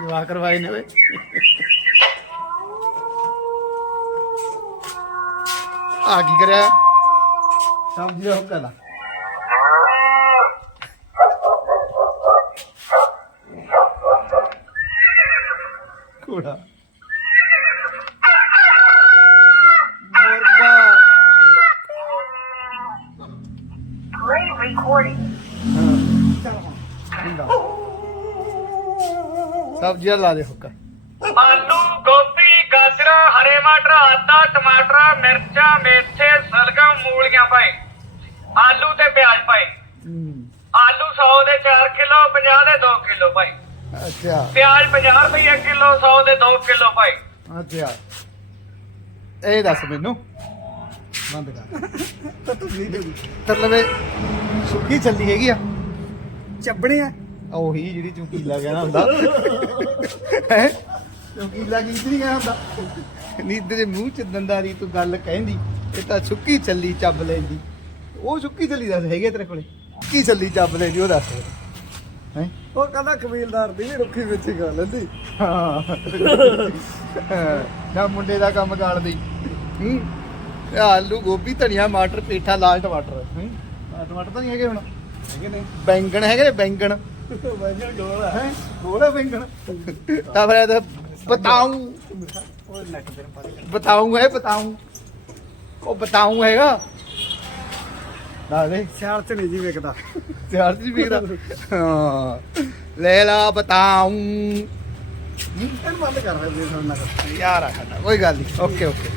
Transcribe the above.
ਜਵਾ ਕਰਵਾਏ ਨੇ ਓਏ ਆ ਕੀ ਕਰਿਆ? ਸਬਜ਼ੀ ਦਾ। ਹੁਕਾ ਲਾ ਕੋੜਾ recording. ਸਬਜ਼ੀ ਦਾ ਲਾ ਦੇ ਹੁਕਾ। ਆਲੂ ਗੋਭੀ ਗਾਜਰਾਂ ਹਰੇ ਮਟਰ ਆਦਾ ਟਮਾਟਰ ਮਿਰਚਾਂ ਮੇਥੇ ਸਲਗਮ ਮੂਲੀਆਂ ਪਾਏ। ਆਲੂ ਤੇ ਪਿਆਜ਼ ਪਾਏ। ਆਲੂ 100 ਦੇ 4 ਕਿਲੋ 50 ਦੇ 2 ਕਿਲੋ ਪਾਏ। ਅੱਛਾ। ਪਿਆਜ਼ 50 ਰੁਪਏ ਕਿਲੋ 100 ਦੇ 2 ਕਿਲੋ ਪਾਏ। ਅੱਛਾ। ਇਹ ਦੱਸ ਮੈਨੂੰ। ਬੰਦ ਕਰ। ਤਰਲਵੇ ਸੁੱਕੀ ਚੱਲੀ ਹੈਗੀ ਆ। ਚੱਬਣੇ ਆ। ਉਹੀ ਜਿਹੜੀ ਚੁੰਕੀਲਾ ਕਹਿਣਾ ਹੁੰਦਾ। ਹੈ? ਚੁੰਕੀਲਾ ਕੀ ਨਹੀਂ ਕਹਿਣਾ ਹੁੰਦਾ? ਨੀਂਦ ਦੇ ਮੂੰਹ ਚ ਦੰਦਾਂ ਦੀ ਤੂੰ ਗੱਲ ਕਹਿੰਦੀ ਇਹ ਤਾਂ ਸੁੱਕੀ ਚੱਲੀ ਚੱਬ ਲੈਂਦੀ। ਉਹ ਸੁੱਕੀ ਚੱਲੀ ਦੱਸ ਹੈਗੇ ਤੇਰੇ ਕੋਲੇ? ਕੀ ਚੱਲੀ ਚੱਬ ਲੈਂਦੀ ਉਹ ਦੱਸ। ਹੈ? ਉਹ ਕਹਿੰਦਾ ਕਬੀਲਦਾਰ ਦੀ ਵੀ ਰੁੱਖੀ ਵਿੱਚ ਹੀ ਗੱਲ ਲੈਂਦੀ। ਹਾਂ। ਨਾ ਮੁੰਡੇ ਦਾ ਕੰਮ ਕਰਦੀ ਹੂੰ? ਇਹ ਆਲੂ ਗੋਭੀ ਧਨੀਆ ਮਟਰ ਪੇਠਾ ਲਾਲ ਟਮਾਟਰ ਹੂੰ? ਟਮਾਟਰ ਤਾਂ ਨਹੀਂ ਹੈਗੇ ਹੁਣ। ਹੈਗੇ ਨੇ ਬੈਂਗਣ ਹੈਗੇ ਨੇ ਬੈਂਗਣ। ਵੈਜਣ ਗੋਲ ਆ। ਹੈ? ਗੋਲਾ ਬੈਂਗਣ ਤਾਂ ਫਿਰ ਇਹ ਤਾਂ ਬਤਾਉਂ ਉਹ ਨੱਕ ਤੇ ਪਾ ਦੇ। ਬਤਾਉਂ ਹੈ ਬਤਾਉਂ ਉਹ ਬਤਾਉਂ ਹੈਗਾ। ਨਾ ਦੇ। ਸਿਆਲ ਚ ਨਹੀਂ ਜੀ ਵਿਕਦਾ। ਤਿਆਰ ਜੀ ਵੀਰਾ ਹਾਂ। ਲੈ ਲਾ ਬਤਾਉਂ ਇਹਨੂੰ ਬੰਦ ਕਰ ਦੇ ਸੁਣਨਾ ਯਾਰ ਆ ਸਾਡਾ। ਕੋਈ ਗੱਲ ਨਹੀਂ। Okay okay.